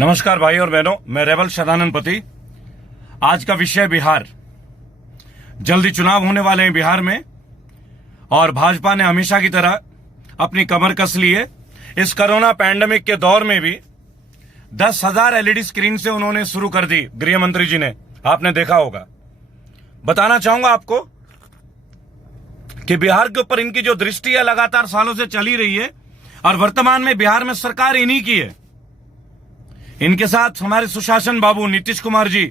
नमस्कार भाई और बहनों, मैं रेबल सदानंद पति। आज का विषय बिहार। जल्दी चुनाव होने वाले हैं बिहार में और भाजपा ने हमेशा की तरह अपनी कमर कस ली है। इस कोरोना पैंडेमिक के दौर में भी 10,000 एलईडी स्क्रीन से उन्होंने शुरू कर दी। गृह मंत्री जी ने, आपने देखा होगा। बताना चाहूंगा आपको कि बिहार के ऊपर इनकी जो दृष्टि है लगातार सालों से चली रही है और वर्तमान में बिहार में सरकार इन्हीं की है। इनके साथ हमारे सुशासन बाबू नीतीश कुमार जी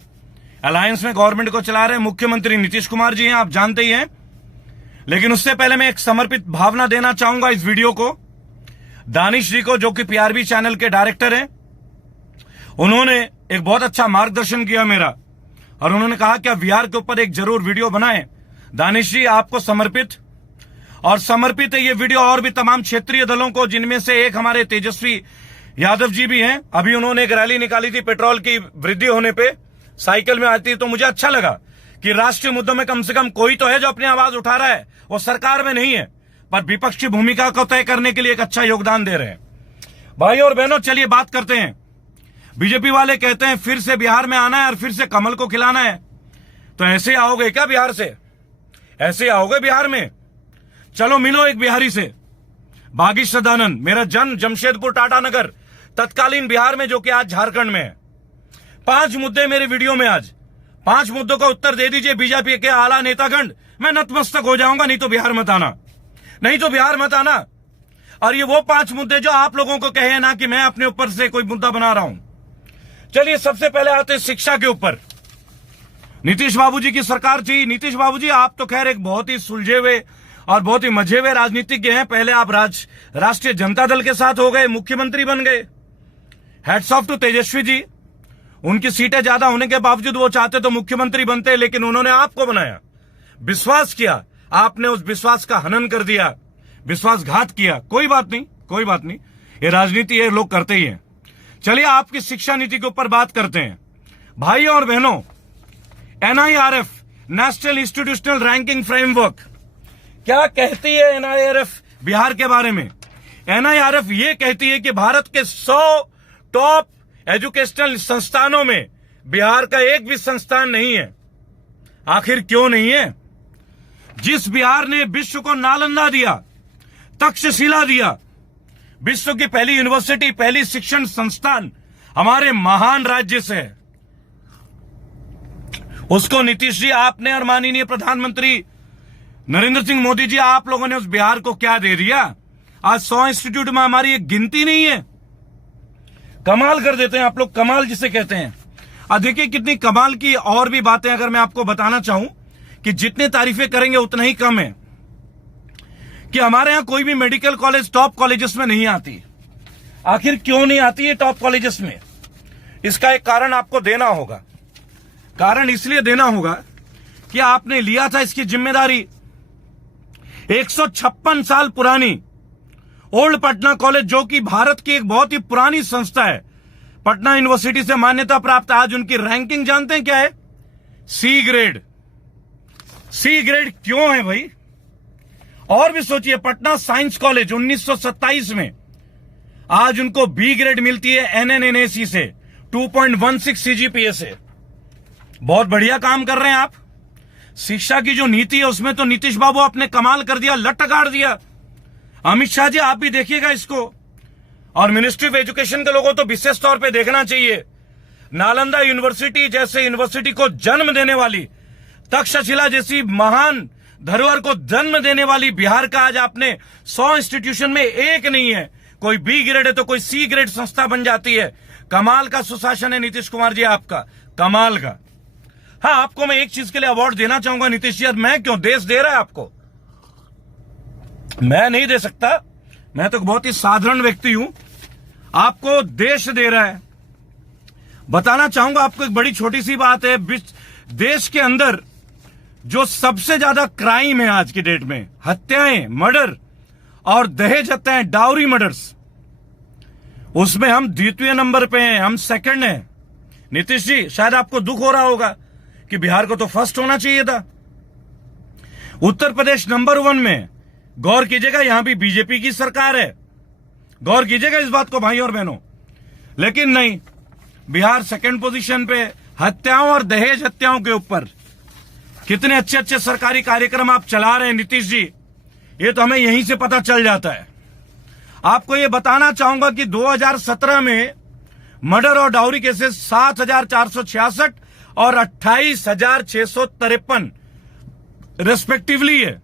अलायंस में गवर्नमेंट को चला रहे हैं। मुख्यमंत्री नीतीश कुमार जी हैं, आप जानते ही हैं। लेकिन उससे पहले मैं एक समर्पित भावना देना चाहूंगा इस वीडियो को दानिश जी को, जो कि पीआरबी चैनल के डायरेक्टर हैं। उन्होंने एक बहुत अच्छा मार्गदर्शन किया मेरा और उन्होंने कहा कि आप बिहार के ऊपर एक जरूर वीडियो बनाएं। दानिश जी, आपको समर्पित है ये वीडियो और भी तमाम क्षेत्रीय दलों को, जिनमें से एक हमारे तेजस्वी यादव जी भी हैं। अभी उन्होंने एक रैली निकाली थी पेट्रोल की वृद्धि होने पे, साइकिल में आती, तो मुझे अच्छा लगा कि राष्ट्रीय मुद्दों में कम से कम कोई तो है जो अपनी आवाज उठा रहा है। वो सरकार में नहीं है पर विपक्ष की भूमिका को तय करने के लिए एक अच्छा योगदान दे रहे हैं। भाई और बहनों, चलिए बात करते हैं। बीजेपी वाले कहते हैं फिर से बिहार में आना है और फिर से कमल को खिलाना है। तो ऐसे आओगे क्या बिहार से? ऐसे आओगे बिहार में? चलो मिलो एक बिहारी से। भागीश सदानंद, मेरा जन्म जमशेदपुर टाटानगर, तत्कालीन बिहार में, जो कि आज झारखंड में है। 5 मुद्दे मेरे वीडियो में, आज 5 मुद्दों का उत्तर दे दीजिए बीजेपी के आला नेतागण, मैं नतमस्तक हो जाऊंगा। नहीं तो बिहार मत आना, नहीं तो बिहार मत आना। और ये वो 5 मुद्दे जो आप लोगों को कहे ना कि मैं अपने ऊपर से कोई मुद्दा बना रहा हूं। चलिए सबसे पहले आते हैं शिक्षा के ऊपर। नीतीश बाबू जी की सरकार थी। नीतीश बाबू जी, आप तो खैर एक बहुत ही सुलझे हुए और बहुत ही मजे हुए राजनीतिज्ञ हैं। पहले आप राष्ट्रीय जनता दल के साथ हो गए, मुख्यमंत्री बन गए। Hats off to Tejashwi ji, उनकी सीटें ज्यादा होने के बावजूद वो चाहते तो मुख्यमंत्री बनते, लेकिन उन्होंने आपको बनाया, विश्वास किया, आपने उस विश्वास का हनन कर दिया, विश्वासघात किया। कोई बात नहीं, कोई बात नहीं, ये राजनीति ये लोग करते ही हैं। चलिए आपकी शिक्षा नीति के ऊपर बात करते हैं। भाई और बहनों, NIRF, national institutional ranking framework, क्या कहती है एनआईआरएफ बिहार के बारे में? एनआईआरएफ ये कहती है कि भारत के 100 टॉप एजुकेशनल संस्थानों में बिहार का एक भी संस्थान नहीं है। आखिर क्यों नहीं है? जिस बिहार ने विश्व को नालंदा दिया, तक्षशिला दिया, विश्व की पहली यूनिवर्सिटी, पहली शिक्षण संस्थान हमारे महान राज्य से है, उसको नीतीश जी आपने और माननीय प्रधानमंत्री नरेंद्र सिंह मोदी जी, आप लोगों ने उस बिहार को क्या दे दिया? आज 100 इंस्टीट्यूट में हमारी एक गिनती नहीं है। कमाल कर देते हैं आप लोग, कमाल जिसे कहते हैं। अब देखिए कितनी कमाल की और भी बातें अगर मैं आपको बताना चाहूं कि जितने तारीफें करेंगे उतना ही कम है, कि हमारे यहां कोई भी मेडिकल कॉलेज टॉप कॉलेजेस में नहीं आती। आखिर क्यों नहीं आती है टॉप कॉलेजेस में? इसका एक कारण आपको देना होगा। कारण इसलिए देना होगा कि आपने लिया था इसकी जिम्मेदारी। 156 साल पुरानी ओल्ड पटना कॉलेज, जो कि भारत की एक बहुत ही पुरानी संस्था है, पटना यूनिवर्सिटी से मान्यता प्राप्त। आज उनकी रैंकिंग जानते हैं क्या है? C grade. सी ग्रेड क्यों है भाई? और भी सोचिए, पटना साइंस कॉलेज 1927 में, आज उनको बी ग्रेड मिलती है एनएनएनएसी से, 2.16 सीजीपीए से। बहुत बढ़िया काम कर रहे हैं आप। शिक्षा की जो नीति है उसमें तो नीतीश बाबू आपने कमाल कर दिया, लट गाड़ दिया। अमित शाह जी, आप भी देखिएगा इसको, और मिनिस्ट्री ऑफ एजुकेशन के लोगों तो विशेष तौर पे देखना चाहिए। नालंदा यूनिवर्सिटी जैसे यूनिवर्सिटी को जन्म देने वाली, तक्षशिला जैसी महान धरोहर को जन्म देने वाली बिहार का आज आपने 100 इंस्टीट्यूशन में एक नहीं है। कोई बी ग्रेड है तो कोई सी ग्रेड संस्था बन जाती है। कमाल का सुशासन है नीतीश कुमार जी आपका, कमाल का। हाँ, आपको मैं एक चीज के लिए अवार्ड देना चाहूंगा नीतीश जी। मैं क्यों, देश दे रहा है आपको, मैं नहीं दे सकता। मैं तो बहुत ही साधारण व्यक्ति हूं, आपको देश दे रहा है। बताना चाहूंगा आपको एक बड़ी छोटी सी बात है। देश के अंदर जो सबसे ज्यादा क्राइम है आज की डेट में, हत्याएं, मर्डर और दहेज हत्याएं, डाउरी मर्डर्स, उसमें हम द्वितीय नंबर पे हैं, हम सेकंड हैं। नीतीश जी, शायद आपको दुख हो रहा होगा कि बिहार को तो फर्स्ट होना चाहिए था। उत्तर प्रदेश नंबर 1 में। गौर कीजिएगा, यहां भी बीजेपी की सरकार है, गौर कीजिएगा इस बात को भाई और बहनों। लेकिन नहीं, बिहार सेकंड पोजीशन पे, हत्याओं और दहेज हत्याओं के ऊपर कितने अच्छे अच्छे सरकारी कार्यक्रम आप चला रहे हैं नीतीश जी, ये तो हमें यहीं से पता चल जाता है। आपको ये बताना चाहूंगा कि 2017 में मर्डर और डाउरी केसेस 7,466 और 28,653 रेस्पेक्टिवली है।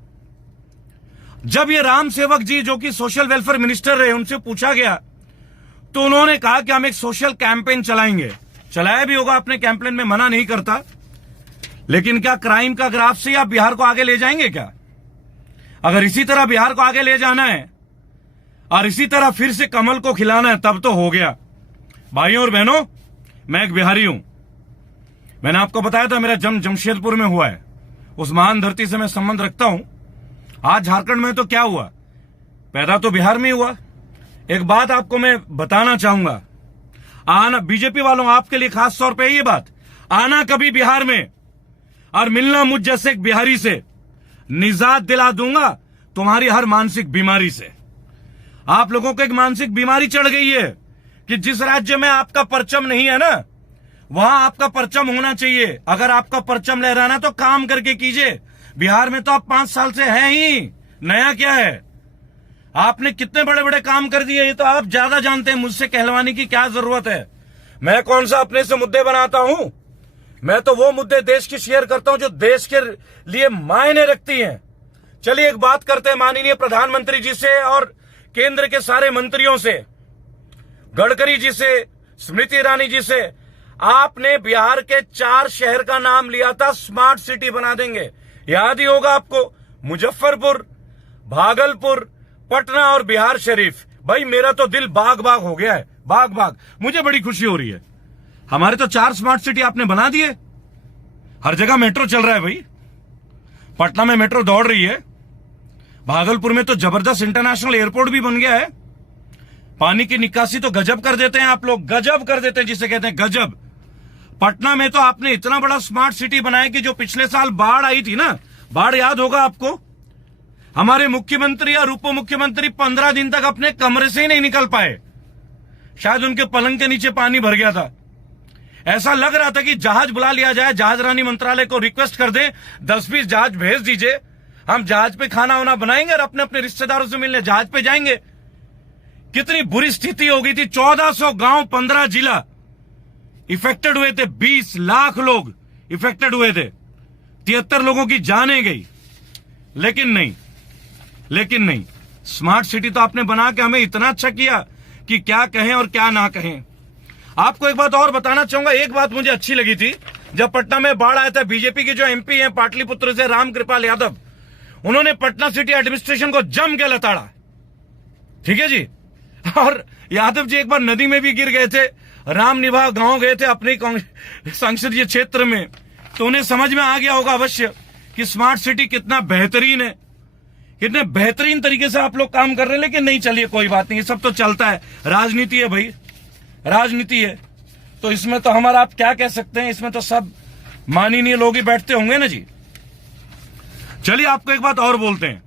जब ये राम सेवक जी जो कि सोशल वेलफेयर मिनिस्टर रहे, उनसे पूछा गया तो उन्होंने कहा कि हम एक सोशल कैंपेन चलाएंगे। चलाया भी होगा अपने कैंपेन में, मना नहीं करता, लेकिन क्या क्राइम का ग्राफ से आप बिहार को आगे ले जाएंगे क्या? अगर इसी तरह बिहार को आगे ले जाना है और इसी तरह फिर से कमल को खिलाना है तब तो हो गया। भाइयों और बहनों, मैं एक बिहारी हूं। मैंने आपको बताया था मेरा जन्म जमशेदपुर में हुआ है, उस महान धरती से मैं संबंध रखता हूं। आज झारखंड में तो क्या हुआ, पैदा तो बिहार में हुआ। एक बात आपको मैं बताना चाहूंगा, आना बीजेपी वालों, आपके लिए खास तौर पे ये बात, आना कभी बिहार में और मिलना मुझ जैसे एक बिहारी से, निजात दिला दूंगा तुम्हारी हर मानसिक बीमारी से। आप लोगों को एक मानसिक बीमारी चढ़ गई है कि जिस राज्य में आपका परचम नहीं है ना, वहां आपका परचम होना चाहिए। अगर आपका परचम लहराना तो काम करके कीजिए। बिहार में तो आप 5 साल से हैं ही, नया क्या है? आपने कितने बड़े बड़े काम कर दिए, ये तो आप ज्यादा जानते हैं, मुझसे कहलवाने की क्या जरूरत है। मैं कौन सा अपने से मुद्दे बनाता हूं? मैं तो वो मुद्दे देश की शेयर करता हूं जो देश के लिए मायने रखती हैं। चलिए एक बात करते हैं माननीय प्रधानमंत्री जी से और केंद्र के सारे मंत्रियों से, गडकरी जी से, स्मृति ईरानी जी से। आपने बिहार के 4 शहर का नाम लिया था स्मार्ट सिटी बना देंगे, याद ही होगा आपको, मुजफ्फरपुर, भागलपुर, पटना और बिहार शरीफ। भाई मेरा तो दिल बाग बाग हो गया है, बाग बाग। मुझे बड़ी खुशी हो रही है। हमारे तो 4 स्मार्ट सिटी आपने बना दिए। हर जगह मेट्रो चल रहा है भाई। पटना में मेट्रो दौड़ रही है, भागलपुर में तो जबरदस्त इंटरनेशनल एयरपोर्ट भी बन गया है। पानी की निकासी तो गजब कर देते हैं आप लोग, गजब कर देते हैं, जिसे कहते हैं गजब। पटना में तो आपने इतना बड़ा स्मार्ट सिटी बनाया कि जो पिछले साल बाढ़ आई थी ना, बाढ़ याद होगा आपको, हमारे मुख्यमंत्री और उप मुख्यमंत्री 15 दिन तक अपने कमरे से ही नहीं निकल पाए। शायद उनके पलंग के नीचे पानी भर गया था। ऐसा लग रहा था कि जहाज बुला लिया जाए, जहाज रानी मंत्रालय को रिक्वेस्ट कर दे 10-20 जहाज भेज दीजिए, हम जहाज पे खाना वाना बनाएंगे और अपने अपने रिश्तेदारों से मिलने जहाज पे जाएंगे। कितनी बुरी स्थिति हो गई थी। 1400 गांव, 15 जिला इफेक्टेड हुए थे, 20 लाख लोग इफेक्टेड हुए थे, 73 लोगों की जानें गई। लेकिन नहीं, स्मार्ट सिटी तो आपने बना के हमें इतना अच्छा किया कि क्या कहें और क्या ना कहें। आपको एक बात और बताना चाहूंगा, एक बात मुझे अच्छी लगी थी, जब पटना में बाढ़ आया था, बीजेपी के जो एमपी हैं पाटलिपुत्र से रामकृपाल यादव, उन्होंने पटना सिटी एडमिनिस्ट्रेशन को जम के लताड़ा। ठीक है जी। और यादव जी एक बार नदी में भी गिर गए थे, रामनिवास गांव गए थे अपने संसदीय क्षेत्र में, तो उन्हें समझ में आ गया होगा अवश्य कि स्मार्ट सिटी कितना बेहतरीन है, कितने बेहतरीन तरीके से आप लोग काम कर रहे हैं। लेकिन नहीं, चलिए कोई बात नहीं, ये सब तो चलता है, राजनीति है भाई, राजनीति है, तो इसमें तो हमारा आप क्या कह सकते हैं, इसमें तो सब माननीय लोग ही बैठते होंगे ना जी। चलिए आपको एक बात और बोलते हैं,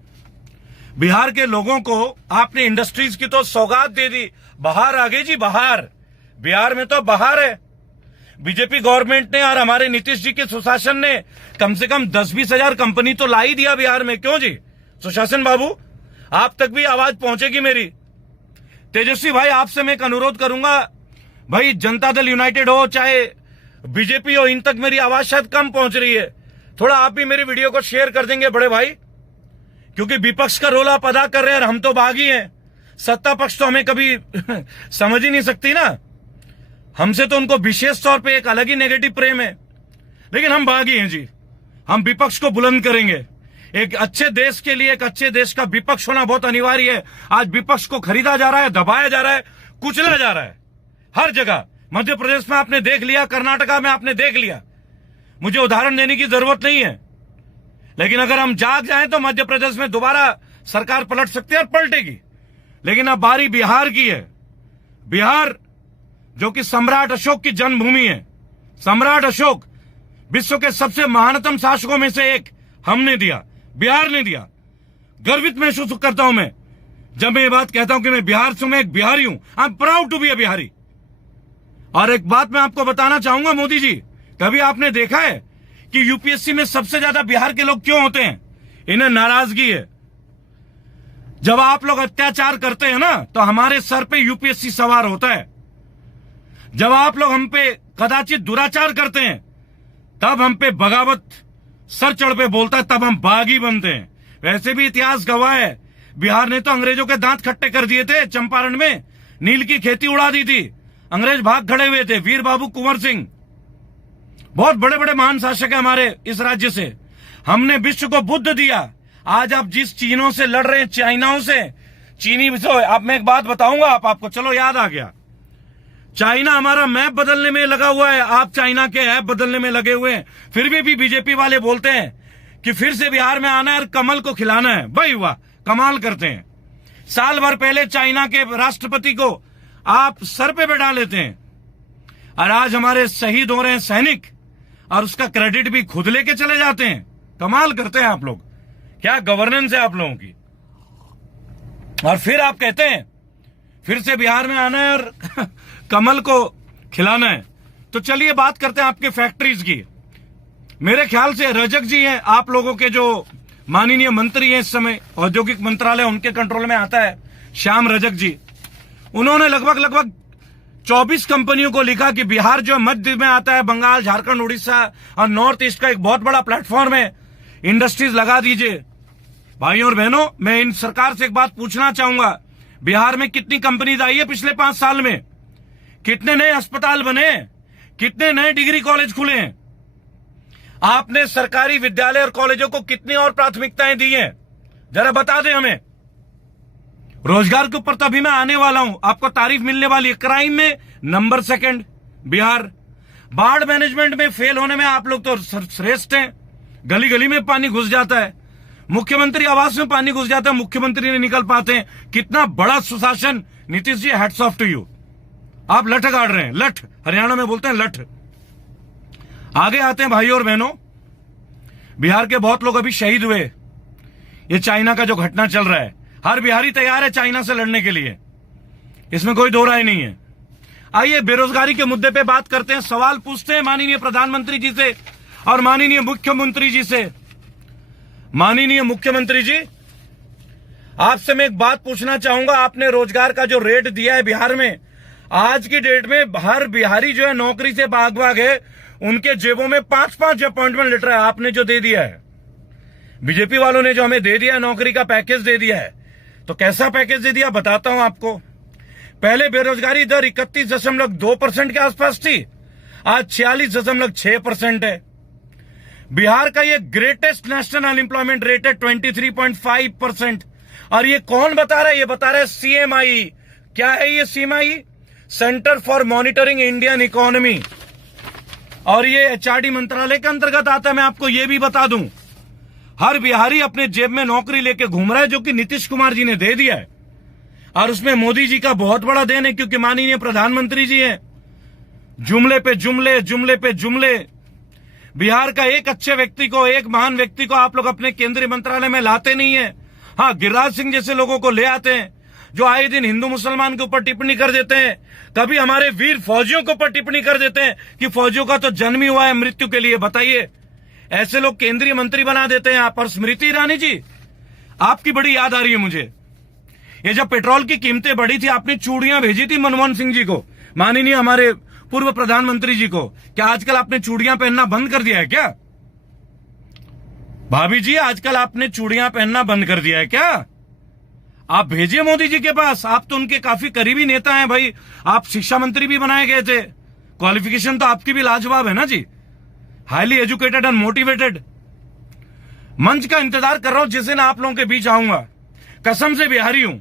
बिहार के लोगों को आपने इंडस्ट्रीज की तो सौगात दे दी, बहार आ गई जी, बहार। बिहार में तो बहार है। बीजेपी गवर्नमेंट ने और हमारे नीतीश जी के सुशासन ने कम से कम 10-20 हजार कंपनी तो ला ही दिया बिहार में। क्यों जी सुशासन बाबू, आप तक भी आवाज पहुंचेगी मेरी। तेजस्वी भाई, आपसे मैं एक अनुरोध करूंगा भाई, जनता दल यूनाइटेड हो चाहे बीजेपी हो, इन तक मेरी आवाज शायद कम पहुंच रही है, थोड़ा आप भी मेरी वीडियो को शेयर कर देंगे बड़े भाई, क्योंकि विपक्ष का रोल आप अदा कर रहे हैं और हम तो बागी हैं। सत्ता पक्ष तो हमें कभी समझ ही नहीं सकती ना, हमसे तो उनको विशेष तौर पे एक अलग ही नेगेटिव प्रेम है, लेकिन हम बागी हैं जी। हम विपक्ष को बुलंद करेंगे। एक अच्छे देश के लिए एक अच्छे देश का विपक्ष होना बहुत अनिवार्य है। आज विपक्ष को खरीदा जा रहा है, दबाया जा रहा है, कुचला जा रहा है हर जगह। मध्य प्रदेश में आपने देख लिया, कर्नाटका में आपने देख लिया, मुझे उदाहरण देने की जरूरत नहीं है, लेकिन अगर हम जाग जाएं तो मध्य प्रदेश में दोबारा सरकार पलट सकती है और पलटेगी। लेकिन अब बारी बिहार की है। बिहार जो कि सम्राट अशोक की जन्मभूमि है। सम्राट अशोक विश्व के सबसे महानतम शासकों में से एक हमने दिया, बिहार ने दिया। गर्वित महसूस करता हूं मैं जब मैं ये बात कहता हूं कि मैं बिहार से, मैं एक बिहारी हूं। I am proud to be a Bihari. और एक बात मैं आपको बताना चाहूंगा मोदी जी, कभी आपने देखा है कि यूपीएससी में सबसे ज्यादा बिहार के लोग क्यों होते हैं? इन्हें नाराजगी है। जब आप लोग अत्याचार करते हैं ना, तो हमारे सर पे यूपीएससी सवार होता है। जब आप लोग हम पे कदाचित दुराचार करते हैं, तब हम पे बगावत सर चढ़ पे बोलता है, तब हम बागी बनते हैं। वैसे भी इतिहास गवाह है, बिहार ने तो अंग्रेजों के दांत खट्टे कर दिए थे। चंपारण में नील की खेती उड़ा दी थी, अंग्रेज भाग खड़े हुए थे। वीर बाबू कुंवर सिंह बहुत बड़े बड़े महान शासक है हमारे इस राज्य से। हमने विश्व को बुद्ध दिया। आज आप जिस चीनों से लड़ रहे हैं, चाइनाओं से, चीनी से, आप मैं एक बात बताऊंगा आपको, चलो याद आ गया। चाइना हमारा मैप बदलने में लगा हुआ है, आप चाइना के ऐप बदलने में लगे हुए हैं। फिर भी बीजेपी वाले बोलते हैं कि फिर से बिहार में आना है और कमल को खिलाना है। भाई वाह, कमाल करते हैं। साल भर पहले चाइना के राष्ट्रपति को आप सर पे बैठा लेते हैं, और आज हमारे शहीद हो रहे हैं सैनिक, और उसका क्रेडिट भी खुद लेके चले जाते हैं। कमाल करते हैं आप लोग, क्या गवर्नेंस है आप लोगों की। और फिर आप कहते हैं फिर से बिहार में आना है और कमल को खिलाना है। तो चलिए बात करते हैं आपके फैक्ट्रीज की। मेरे ख्याल से रजक जी हैं आप लोगों के जो माननीय मंत्री हैं इस समय, औद्योगिक मंत्रालय उनके कंट्रोल में आता है, श्याम रजक जी। उन्होंने लगभग 24 कंपनियों को लिखा कि बिहार जो मध्य में आता है, बंगाल, झारखंड, उड़ीसा और नॉर्थ ईस्ट का एक बहुत बड़ा प्लेटफॉर्म है, इंडस्ट्रीज लगा दीजिए। भाइयों और बहनों, मैं इन सरकार से एक बात पूछना चाहूंगा, बिहार में कितनी कंपनीज आई है पिछले 5 साल में? कितने नए अस्पताल बने? कितने नए डिग्री कॉलेज खुले हैं? आपने सरकारी विद्यालय और कॉलेजों को कितनी और प्राथमिकताएं दी हैं? जरा बता दें हमें। रोजगार के ऊपर तो अभी मैं आने वाला हूं, आपको तारीफ मिलने वाली है। क्राइम में नंबर 2 बिहार। बाढ़ मैनेजमेंट में फेल होने में आप लोग तो श्रेष्ठ हैं। गली गली में पानी घुस जाता है, मुख्यमंत्री आवास में पानी घुस जाता है, मुख्यमंत्री नहीं निकल पाते हैं। कितना बड़ा सुशासन। Nitish ji, hats off to you. आप लठ गाड़ रहे हैं, लठ, हरियाणा में बोलते हैं लठ। आगे आते हैं भाइयों और बहनों, बिहार के बहुत लोग अभी शहीद हुए। ये चाइना का जो घटना चल रहा है, हर बिहारी तैयार है चाइना से लड़ने के लिए, इसमें कोई दो राय नहीं है। आइए बेरोजगारी के मुद्दे पे बात करते हैं। सवाल पूछते हैं माननीय प्रधानमंत्री जी से और माननीय मुख्यमंत्री जी से। माननीय मुख्यमंत्री जी, आपसे मैं एक बात पूछना चाहूंगा। आपने रोजगार का जो रेट दिया है बिहार में, आज की डेट में हर बिहारी जो है नौकरी से भाग है, उनके जेबों में 5-5 अपॉइंटमेंट लेटर है आपने जो दे दिया है। बीजेपी वालों ने जो हमें दे दिया है, नौकरी का पैकेज दे दिया है। तो कैसा पैकेज दे दिया बताता हूं आपको। पहले बेरोजगारी दर 31.2% के आसपास थी, आज 46.6% है। बिहार का ये ग्रेटेस्ट नेशनल अनएम्प्लॉयमेंट रेट है 23.5%। और ये कौन बता रहा है? ये बता रहा है सीएमआई। क्या है ये CMI? Centre for monitoring Indian economy, और ये एचआरडी मंत्रालय के अंतर्गत आता है। मैं आपको ये भी बता दूं, हर बिहारी अपने जेब में नौकरी लेके घूम रहा है, जो कि नीतीश कुमार जी ने दे दिया है। और उसमें मोदी जी का बहुत बड़ा देन है, क्योंकि माननीय प्रधानमंत्री जी हैं। जुमले पे जुमले, जुमले पे जुमले। बिहार का एक अच्छे व्यक्ति को, एक महान व्यक्ति को आप लोग अपने केंद्रीय मंत्रालय में लाते नहीं है। हाँ, गिरिराज सिंह जैसे लोगों को ले आते हैं, जो आए दिन हिंदू मुसलमान के ऊपर टिप्पणी कर देते हैं। कभी हमारे वीर फौजियों के ऊपर टिप्पणी कर देते हैं कि फौजियों का तो जन्म ही हुआ है मृत्यु के लिए। बताइए, ऐसे लोग केंद्रीय मंत्री बना देते हैं आप। और स्मृति ईरानी जी, आपकी बड़ी याद आ रही है मुझे। ये जब पेट्रोल की कीमतें बढ़ी थी, आपने चूड़ियां भेजी थी मनमोहन सिंह जी को, माननीय हमारे पूर्व प्रधानमंत्री जी को। क्या आजकल आपने चूड़ियां पहनना बंद कर दिया है क्या? भाभी जी, आजकल आपने चूड़ियां पहनना बंद कर दिया है क्या? आप भेजिए मोदी जी के पास, आप तो उनके काफी करीबी नेता हैं भाई। आप शिक्षा मंत्री भी बनाए गए थे, क्वालिफिकेशन तो आपकी भी लाजवाब है ना जी, हाईली एजुकेटेड एंड मोटिवेटेड। मंच का इंतजार कर रहा हूं जिस दिन आप लोगों के बीच आऊंगा। कसम से बिहारी हूं,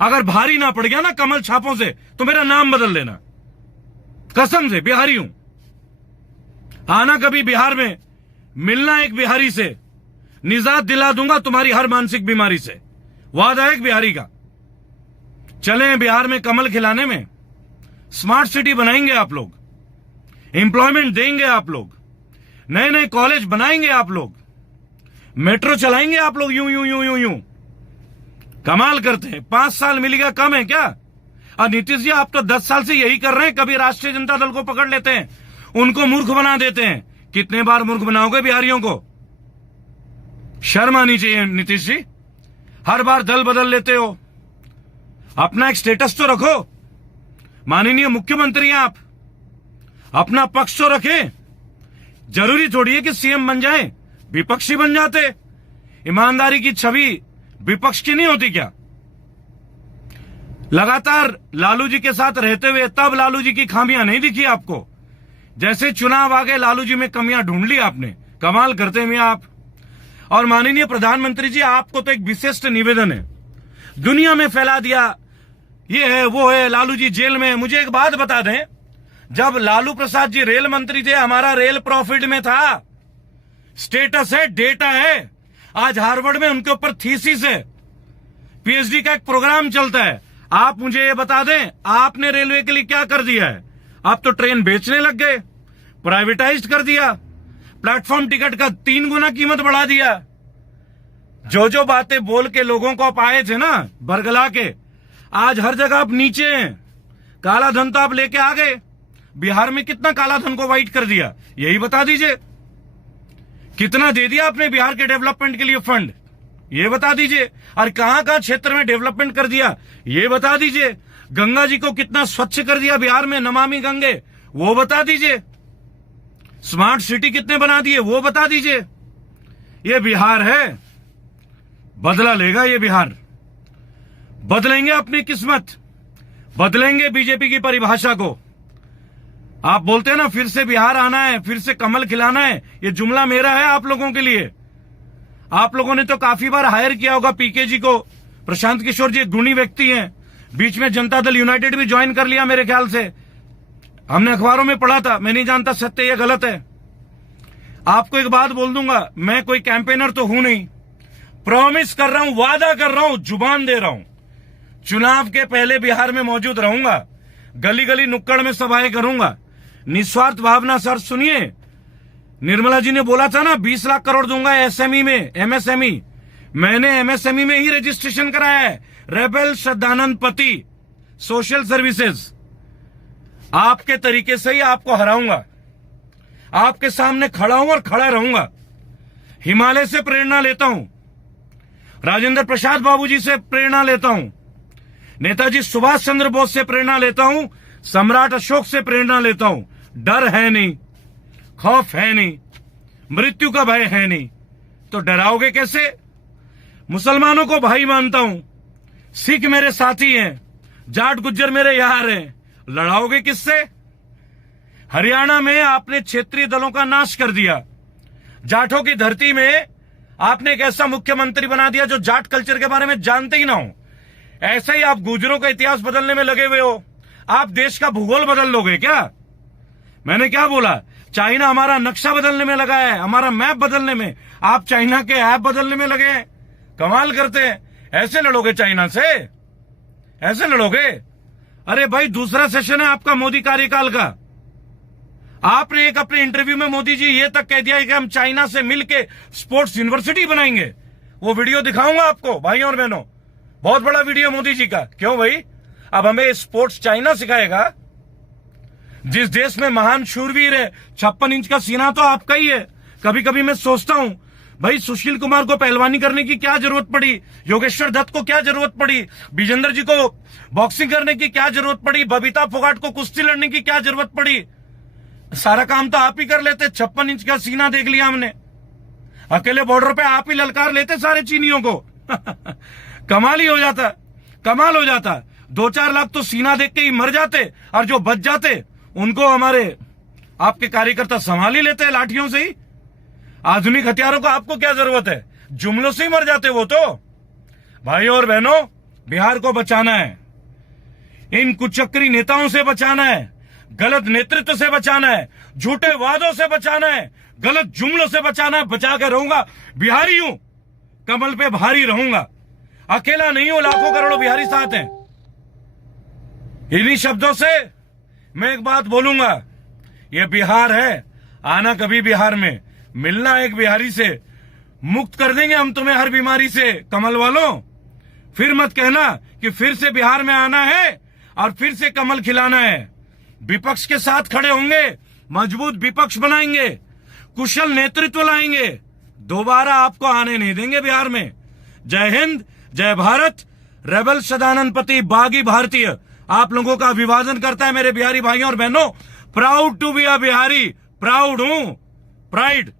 अगर भारी ना पड़ गया ना कमल छापों से, तो मेरा नाम बदल देना। कसम से बिहारी हूं। आना कभी बिहार में, मिलना एक बिहारी से, निजात दिला दूंगा तुम्हारी हर मानसिक बीमारी से। वादा है एक बिहारी का। चलें बिहार में कमल खिलाने में। स्मार्ट सिटी बनाएंगे आप लोग, एम्प्लॉयमेंट देंगे आप लोग, नए नए कॉलेज बनाएंगे आप लोग, मेट्रो चलाएंगे आप लोग। यूं यूं यूं यूं यूं कमाल करते हैं। 5 साल मिलेगा कम है क्या? और नीतीश जी आप तो 10 साल से यही कर रहे हैं, कभी राष्ट्रीय जनता दल को पकड़ लेते हैं, उनको मूर्ख बना देते हैं। कितने बार मूर्ख बनाओगे बिहारियों को? शर्म आनी चाहिए नीतीश जी, हर बार दल बदल लेते हो। अपना एक स्टेटस तो रखो, माननीय मुख्यमंत्री हैं आप, अपना पक्ष तो रखें। जरूरी थोड़ी है कि सीएम बन जाए, विपक्षी बन जाते। ईमानदारी की छवि विपक्ष की नहीं होती क्या? लगातार लालू जी के साथ रहते हुए तब लालू जी की खामियां नहीं दिखी आपको? जैसे चुनाव आ गए लालू जी में कमियां ढूंढ ली आपने। कमाल करते हैं मियां आप। और माननीय प्रधानमंत्री जी आपको तो एक विशिष्ट निवेदन है, दुनिया में फैला दिया, ये है वो है, लालू जी जेल में। मुझे एक बात बता दें, जब लालू प्रसाद जी रेल मंत्री थे, हमारा रेल प्रॉफिट में था। स्टेटस है, डेटा है। आज हार्वर्ड में उनके ऊपर थीसिस है, पीएचडी का एक प्रोग्राम चलता है। आप मुझे ये बता दें, आपने रेलवे के लिए क्या कर दिया है? आप तो ट्रेन बेचने लग गए, प्राइवेटाइज कर दिया, प्लेटफॉर्म टिकट का 3 गुना कीमत बढ़ा दिया। जो जो बातें बोल के लोगों को आप आए थे ना बरगला के, आज हर जगह आप नीचे हैं। काला धन तो आप लेके आ गए। बिहार में कितना काला धन को वाइट कर दिया, यही बता दीजिए। कितना दे दिया आपने बिहार के डेवलपमेंट के लिए फंड, ये बता दीजिए। और कहां कहां क्षेत्र में डेवलपमेंट कर दिया, ये बता दीजिए। गंगा जी को कितना स्वच्छ कर दिया बिहार में, नमामि गंगे, वो बता दीजिए। स्मार्ट सिटी कितने बना दिए, वो बता दीजिए। ये बिहार है, बदला लेगा ये बिहार। बदलेंगे अपनी किस्मत, बदलेंगे बीजेपी की परिभाषा को। आप बोलते हैं ना फिर से बिहार आना है, फिर से कमल खिलाना है, ये जुमला मेरा है आप लोगों के लिए। आप लोगों ने तो काफी बार हायर किया होगा पीके जी को। प्रशांत किशोर जी एक गुणी व्यक्ति हैं, बीच में जनता दल यूनाइटेड भी ज्वाइन कर लिया मेरे ख्याल से, हमने अखबारों में पढ़ा था। मैं नहीं जानता सत्य या गलत है। आपको एक बात बोल दूंगा, मैं कोई कैंपेनर तो हूं नहीं, प्रॉमिस कर रहा हूं, वादा कर रहा हूं, जुबान दे रहा हूं, चुनाव के पहले बिहार में मौजूद रहूंगा, गली गली नुक्कड़ में सभाएं करूंगा। निस्वार्थ भावना। सर सुनिए, निर्मला जी ने बोला था ना 20 लाख करोड़ दूंगा एसएमई में, एमएसएमई। मैंने एमएसएमई में ही रजिस्ट्रेशन कराया है, रेबल सदानंद पति सोशल सर्विसेज। आपके तरीके से ही आपको हराऊंगा, आपके सामने खड़ा हूं और खड़ा रहूंगा। हिमालय से प्रेरणा लेता हूं, राजेंद्र प्रसाद बाबूजी से प्रेरणा लेता हूं, नेताजी सुभाष चंद्र बोस से प्रेरणा लेता हूं, सम्राट अशोक से प्रेरणा लेता हूं। डर है नहीं, खौफ है नहीं, मृत्यु का भय है नहीं, तो डराओगे कैसे? मुसलमानों को भाई मानता हूं, सिख मेरे साथी हैं, जाट गुज्जर मेरे यार हैं, लड़ाओगे किससे? हरियाणा में आपने क्षेत्रीय दलों का नाश कर दिया, जाटों की धरती में आपने एक ऐसा मुख्यमंत्री बना दिया जो जाट कल्चर के बारे में जानते ही ना हो। ऐसे ही आप गुजरों का इतिहास बदलने में लगे हुए हो। आप देश का भूगोल बदल लोगे क्या? मैंने क्या बोला? चाइना हमारा नक्शा बदलने में लगा है, हमारा मैप बदलने में, आप चाइना के ऐप बदलने में लगे हैं। कमाल करते हैं। ऐसे लड़ोगे चाइना से? ऐसे लड़ोगे? अरे भाई, दूसरा सेशन है आपका मोदी कार्यकाल का। आपने एक अपने इंटरव्यू में मोदी जी ये तक कह दिया कि हम चाइना से मिलके स्पोर्ट्स यूनिवर्सिटी बनाएंगे। वो वीडियो दिखाऊंगा आपको भाइयों और बहनों, बहुत बड़ा वीडियो मोदी जी का। क्यों भाई, अब हमें स्पोर्ट्स चाइना सिखाएगा? जिस देश में महान शूरवीर है, 56 इंच का सीना तो आपका ही है। कभी कभी मैं सोचता हूं भाई, सुशील कुमार को पहलवानी करने की क्या जरूरत पड़ी, योगेश्वर दत्त को क्या जरूरत पड़ी, विजेंद्र जी को बॉक्सिंग करने की क्या जरूरत पड़ी, बबीता फोगाट को कुश्ती लड़ने की क्या जरूरत पड़ी? सारा काम तो आप ही कर लेते। 56 इंच का सीना देख लिया हमने, अकेले बॉर्डर पे आप ही ललकार लेते सारे चीनियों को। कमाल ही हो जाता, कमाल हो जाता। 2-4 लाख तो सीना देख के ही मर जाते, और जो बच जाते उनको हमारे आपके कार्यकर्ता संभाल ही लेते हैं लाठियों से ही। आधुनिक हथियारों को आपको क्या जरूरत है, जुमलों से ही मर जाते वो तो। भाइयों और बहनों, बिहार को बचाना है, इन कुचक्री नेताओं से बचाना है, गलत नेतृत्व से बचाना है, झूठे वादों से बचाना है, गलत जुमलों से बचाना है। बचा के रहूंगा, बिहारी हूं, कमल पे भारी रहूंगा, अकेला नहीं हूं, लाखों करोड़ों बिहारी साथ हैं। इन्हीं शब्दों से मैं एक बात बोलूंगा, ये बिहार है, आना कभी बिहार में, मिलना एक बिहारी से, मुक्त कर देंगे हम तुम्हें हर बीमारी से। कमल वालों, फिर मत कहना कि फिर से बिहार में आना है, और फिर से कमल खिलाना है। विपक्ष के साथ खड़े होंगे, मजबूत विपक्ष बनाएंगे, कुशल नेतृत्व लाएंगे, दोबारा आपको आने नहीं देंगे बिहार में। जय हिंद, जय भारत। रेबल सदानंद पति बागी भारतीय आप लोगों का अभिवादन करता है मेरे बिहारी भाइयों और बहनों। Proud to be a Bihari, proud हूं, प्राइड।